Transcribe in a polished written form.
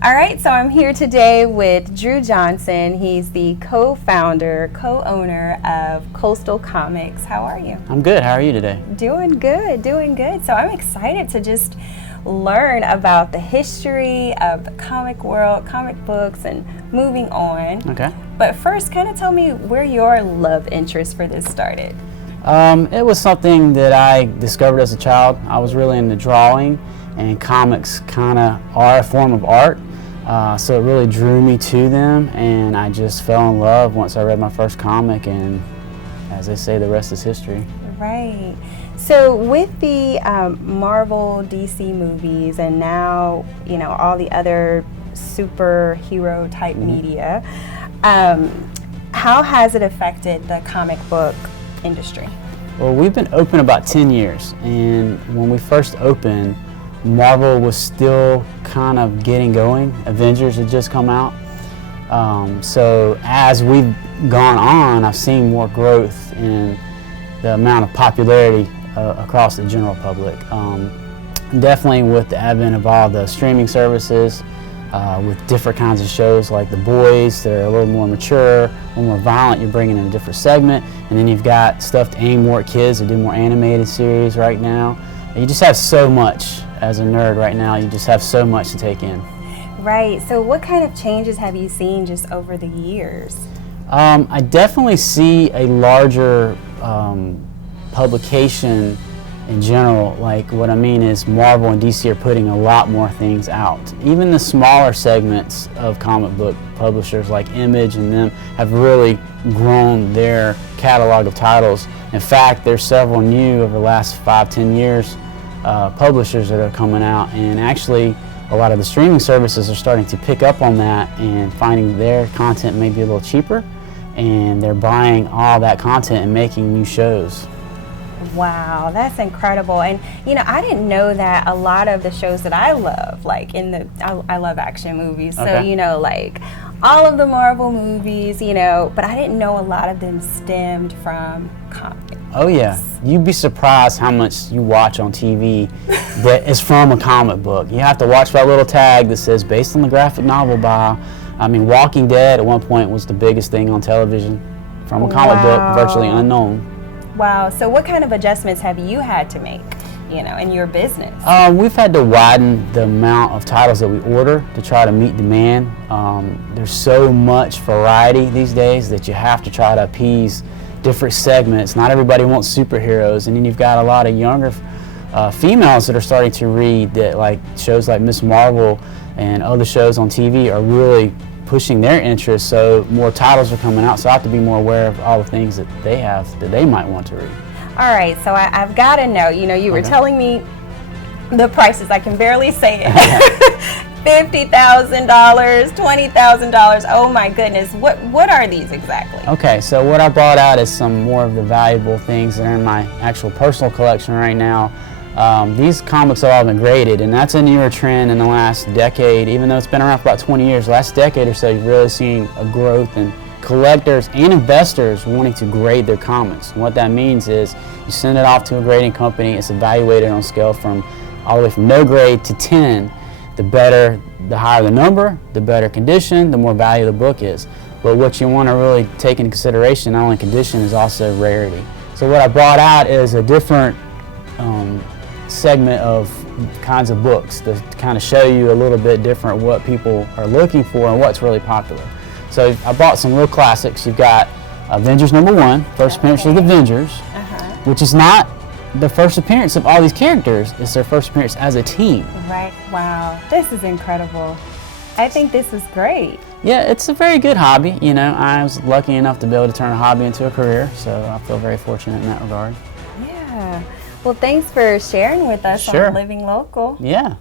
All right, so I'm here today with Drew Johnson. He's the co-founder, co-owner of Coastal Comics. How are you? I'm good. How are you today? Doing good, doing good. So I'm excited to just learn about the history of the comic world, comic books, and moving on. Okay. But first, kind of tell me where your love interest for this started. It was something that I discovered as a child. I was really into drawing, and comics kind of are a form of art. So it really drew me to them, and I just fell in love once I read my first comic, and as they say, the rest is history. Right. So with the Marvel, DC movies, and now, you know, all the other superhero type media, how has it affected the comic book industry? Well, we've been open about 10 years, and when we first opened, Marvel was still kind of getting going. Avengers had just come out. So as we've gone on, I've seen more growth in the amount of popularity across the general public. Definitely with the advent of all the streaming services, with different kinds of shows like The Boys that are a little more mature, a little more violent, you're bringing in a different segment. And then you've got stuff to aim more at kids that do more animated series right now. And you just have so much as a nerd right now, you just have so much to take in. Right, so what kind of changes have you seen just over the years? I definitely see a larger publication in general. Like, what I mean is Marvel and DC are putting a lot more things out. Even the smaller segments of comic book publishers like Image and them have really grown their catalog of titles. In fact, there's several new over the last 5-10 years publishers that are coming out, and actually a lot of the streaming services are starting to pick up on that and finding their content maybe a little cheaper, and they're buying all that content and making new shows. Wow, that's incredible. And you know, I didn't know that a lot of the shows that I love, like I love action movies, so Okay. you know, like all of the Marvel movies, you know, but I didn't know a lot of them stemmed from comics. Oh yeah, you'd be surprised how much you watch on TV that is from a comic book. You have to watch that little tag that says based on the graphic novel by, I mean, Walking Dead at one point was the biggest thing on television from a comic book, virtually unknown. Wow, so what kind of adjustments have you had to make, you know, in your business? We've had to widen the amount of titles that we order to try to meet demand. There's so much variety these days that you have to try to appease different segments. Not everybody wants superheroes, and then you've got a lot of younger females that are starting to read that, like shows like Ms. Marvel and other shows on TV are really pushing their interest, so more titles are coming out, so I have to be more aware of all the things that they have that they might want to read. All right, so I've got to know, you know, you were telling me the prices, I can barely say it. $50,000, $20,000, oh my goodness, what are these exactly? Okay, so what I brought out is some more of the valuable things that are in my actual personal collection right now. These comics have all been graded, and that's a newer trend in the last decade. Even though it's been around for about 20 years, the last decade or so, you've really seen a growth in collectors and investors wanting to grade their comics. And what that means is you send it off to a grading company, it's evaluated on a scale from all the way from no grade to 10. The higher the number, the better condition, the more value the book is. But what you want to really take into consideration, not only condition, is also rarity. So what I brought out is a different segment of kinds of books to kind of show you a little bit different what people are looking for and what's really popular. So I brought some real classics. You've got Avengers #1, first appearance of the Avengers, which is not the first appearance of all these characters, it's their first appearance as a team. Right, wow, this is incredible. I think this is great. Yeah, it's a very good hobby. You know, I was lucky enough to be able to turn a hobby into a career, so I feel very fortunate in that regard. Yeah, well, thanks for sharing with us Sure. on Living Local. Yeah,